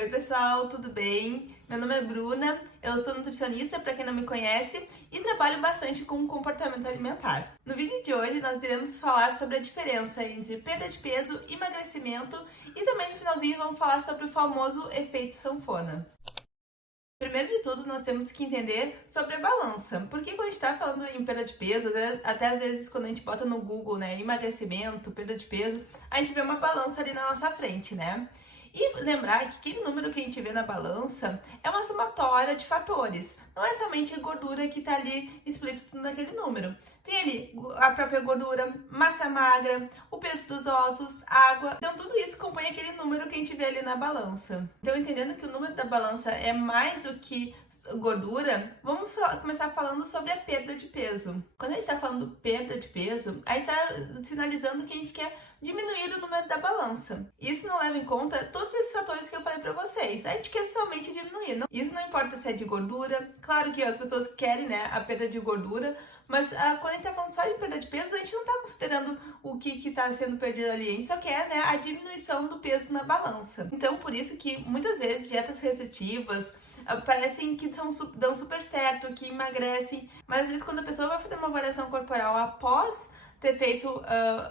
Oi pessoal, tudo bem? Meu nome é Bruna, eu sou nutricionista, para quem não me conhece, e trabalho bastante com comportamento alimentar. No vídeo de hoje nós iremos falar sobre a diferença entre perda de peso, emagrecimento e também no finalzinho vamos falar sobre o famoso efeito sanfona. Primeiro de tudo, nós temos que entender sobre a balança, porque quando a gente está falando em perda de peso, até às vezes quando a gente bota no Google, né, emagrecimento, perda de peso, a gente vê uma balança ali na nossa frente, né? E lembrar que aquele número que a gente vê na balança é uma somatória de fatores. Não é somente a gordura que está ali explícito naquele número. Tem ali a própria gordura, massa magra, o peso dos ossos, água. Então tudo isso compõe aquele número que a gente vê ali na balança. Então entendendo que o número da balança é mais do que gordura, vamos começar falando sobre a perda de peso. Quando a gente está falando perda de peso, aí está sinalizando que a gente quer diminuir o número da balança. Isso não leva em conta todos esses fatores que eu falei pra vocês. A gente quer somente diminuir. Isso não importa se é de gordura. Claro que as pessoas querem, né, a perda de gordura, mas quando a gente tá falando só de perda de peso, a gente não tá considerando o que tá sendo perdido ali. A gente só quer, né, a diminuição do peso na balança. Então, por isso que muitas vezes dietas restritivas parecem que dão super certo, que emagrecem, mas às vezes quando a pessoa vai fazer uma avaliação corporal após ter feito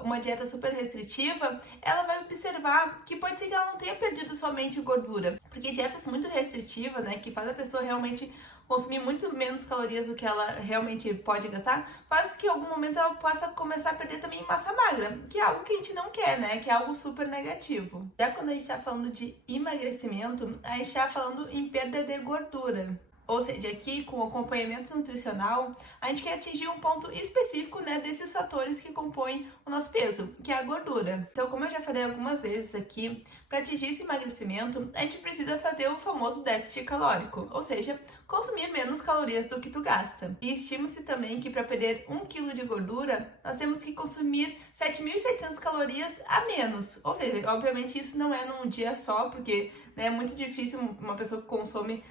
uma dieta super restritiva, ela vai observar que pode ser que ela não tenha perdido somente gordura, porque dietas muito restritivas, né, que faz a pessoa realmente consumir muito menos calorias do que ela realmente pode gastar, faz que em algum momento ela possa começar a perder também massa magra, que é algo que a gente não quer, né, que é algo super negativo. Já quando a gente está falando de emagrecimento, a gente está falando em perda de gordura. Ou seja, aqui com o acompanhamento nutricional, a gente quer atingir um ponto específico, né, desses fatores que compõem o nosso peso, que é a gordura. Então, como eu já falei algumas vezes aqui, para atingir esse emagrecimento, a gente precisa fazer o famoso déficit calórico, ou seja, consumir menos calorias do que tu gasta. E estima-se também que para perder 1 kg de gordura, nós temos que consumir 7.700 calorias a menos. Ou seja, obviamente isso não é num dia só, porque né, é muito difícil uma pessoa que consome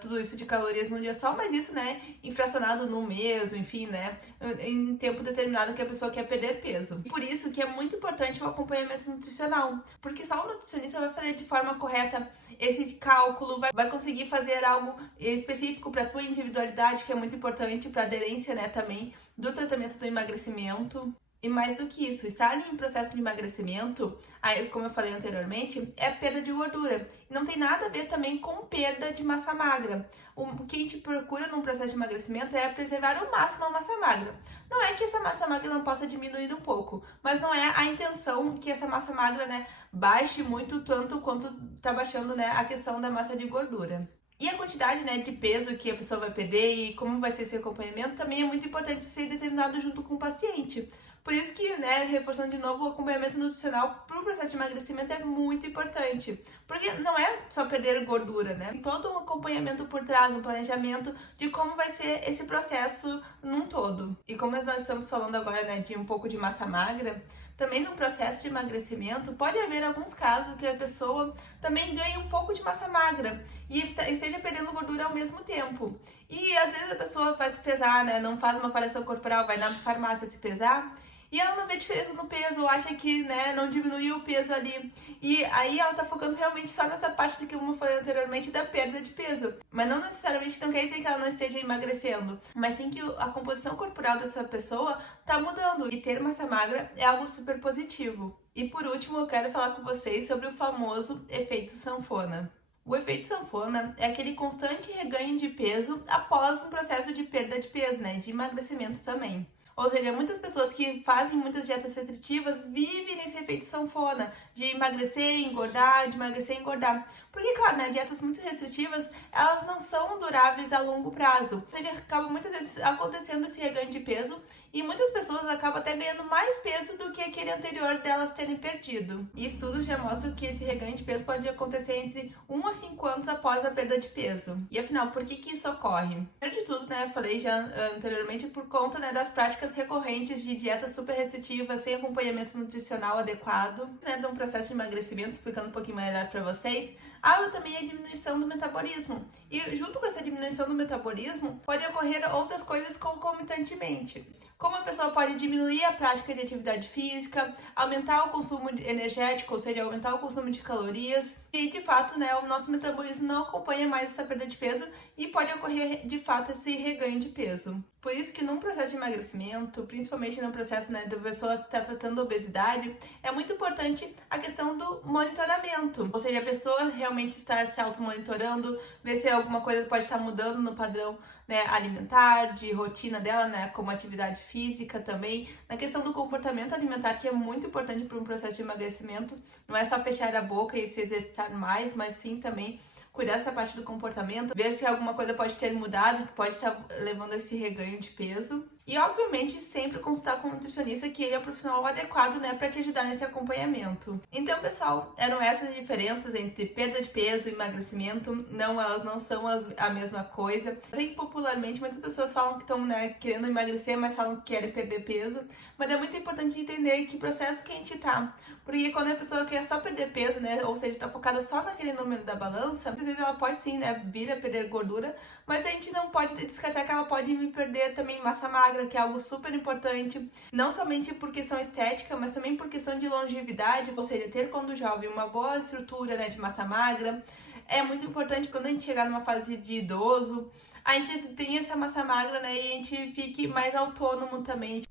tudo isso de calorias num dia só, mas isso, né, infracionado no mês, enfim, né, em tempo determinado que a pessoa quer perder peso. Por isso que é muito importante o acompanhamento nutricional, porque só o nutricionista vai fazer de forma correta esse cálculo, vai conseguir fazer algo específico para tua individualidade, que é muito importante para aderência, né, também do tratamento do emagrecimento. E mais do que isso, estar em processo de emagrecimento, aí, como eu falei anteriormente, é perda de gordura. E não tem nada a ver também com perda de massa magra. O que a gente procura num processo de emagrecimento é preservar ao máximo a massa magra. Não é que essa massa magra não possa diminuir um pouco, mas não é a intenção que essa massa magra, né, baixe muito tanto quanto está baixando, né, a questão da massa de gordura. E a quantidade, né, de peso que a pessoa vai perder e como vai ser esse acompanhamento também é muito importante ser determinado junto com o paciente. Por isso que, né, reforçando de novo, o acompanhamento nutricional para o processo de emagrecimento é muito importante. Porque não é só perder gordura, né? Tem todo um acompanhamento por trás, um planejamento de como vai ser esse processo num todo. E como nós estamos falando agora, né, de um pouco de massa magra, também no processo de emagrecimento pode haver alguns casos que a pessoa também ganhe um pouco de massa magra e esteja perdendo gordura ao mesmo tempo. E às vezes a pessoa vai se pesar, né, não faz uma avaliação corporal, vai na farmácia se pesar, e ela não vê diferença no peso, acha que, né, não diminuiu o peso ali. E aí ela tá focando realmente só nessa parte que eu falei anteriormente da perda de peso. Mas não necessariamente não quer dizer que ela não esteja emagrecendo, mas sim que a composição corporal dessa pessoa tá mudando. E ter massa magra é algo super positivo. E por último, eu quero falar com vocês sobre o famoso efeito sanfona. O efeito sanfona é aquele constante reganho de peso após um processo de perda de peso, né, de emagrecimento também. Ou seja, muitas pessoas que fazem muitas dietas restritivas vivem nesse efeito sanfona, de emagrecer e engordar, de emagrecer e engordar. Porque, claro, né, dietas muito restritivas, elas não são duráveis a longo prazo. Ou seja, acaba muitas vezes acontecendo esse reganho de peso e muitas pessoas acabam até ganhando mais peso do que aquele anterior delas terem perdido. E estudos já mostram que esse reganho de peso pode acontecer entre 1 a 5 anos após a perda de peso. E afinal, por que isso ocorre? Primeiro de tudo, né, eu falei já anteriormente, por conta, né, das práticas recorrentes de dietas super restritivas, sem acompanhamento nutricional adequado, né, de um processo de emagrecimento, explicando um pouquinho melhor para vocês. Há também a diminuição do metabolismo. E junto com essa diminuição do metabolismo, pode ocorrer outras coisas concomitantemente. como a pessoa pode diminuir a prática de atividade física, aumentar o consumo energético, ou seja, aumentar o consumo de calorias. E de fato, né, o nosso metabolismo não acompanha mais essa perda de peso e pode ocorrer de fato esse reganho de peso. Por isso que num processo de emagrecimento, principalmente no processo, né, da pessoa que está tratando obesidade, é muito importante a questão do monitoramento. Ou seja, a pessoa realmente estar se automonitorando, ver se alguma coisa pode estar mudando no padrão, né, alimentar, de rotina dela, né, como atividade física também. Na questão do comportamento alimentar, que é muito importante para um processo de emagrecimento, não é só fechar a boca e se exercitar mais, mas sim também cuidar dessa parte do comportamento, ver se alguma coisa pode ter mudado, que pode estar levando a esse reganho de peso. E, obviamente, sempre consultar com um nutricionista, que ele é o profissional adequado, né, para te ajudar nesse acompanhamento. Então, pessoal, eram essas diferenças entre perda de peso e emagrecimento. Não, elas não são a mesma coisa. Eu sei que popularmente muitas pessoas falam que estão, né, querendo emagrecer, mas falam que querem perder peso. Mas é muito importante entender que processo que a gente tá. Porque quando a pessoa quer só perder peso, né, ou seja, tá focada só naquele número da balança, às vezes ela pode sim, né, vir a perder gordura, mas a gente não pode descartar que ela pode vir perder também massa magra, que é algo super importante, não somente por questão estética, mas também por questão de longevidade, ou seja, ter quando jovem uma boa estrutura, né, de massa magra. É muito importante quando a gente chegar numa fase de idoso, a gente tem essa massa magra, né, e a gente fique mais autônomo também.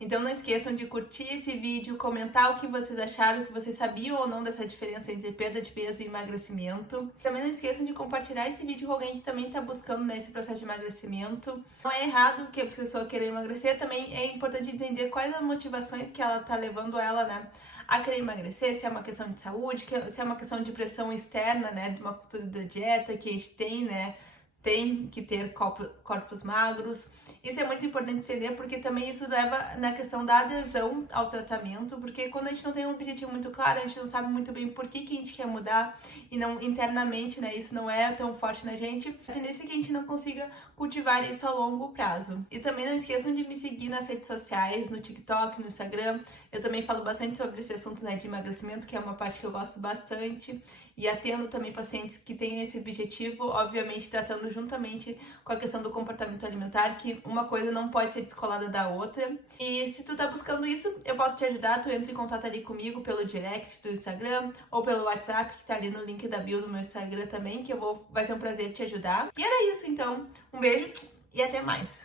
Então não esqueçam de curtir esse vídeo, comentar o que vocês acharam, que vocês sabiam ou não dessa diferença entre perda de peso e emagrecimento. Também não esqueçam de compartilhar esse vídeo com alguém que também está buscando nesse processo de emagrecimento. Não é errado que a pessoa querer emagrecer, também é importante entender quais as motivações que ela está levando ela, né, a querer emagrecer, se é uma questão de saúde, se é uma questão de pressão externa, né, de uma cultura da dieta que a gente tem, né, tem que ter corpos magros. Isso é muito importante entender, porque também isso leva na questão da adesão ao tratamento, porque quando a gente não tem um objetivo muito claro, a gente não sabe muito bem por que a gente quer mudar e não internamente, né, isso não é tão forte na gente, a tendência é que a gente não consiga cultivar isso a longo prazo. E também não esqueçam de me seguir nas redes sociais, no TikTok, no Instagram. Eu também falo bastante sobre esse assunto, né, de emagrecimento, que é uma parte que eu gosto bastante, e atendo também pacientes que têm esse objetivo, obviamente tratando juntamente com a questão do comportamento alimentar, que uma coisa não pode ser descolada da outra. E se tu tá buscando isso, eu posso te ajudar. Tu entra em contato ali comigo pelo direct do Instagram ou pelo WhatsApp, que tá ali no link da bio do meu Instagram também, que vai ser um prazer te ajudar. E era isso então. Um beijo e até mais!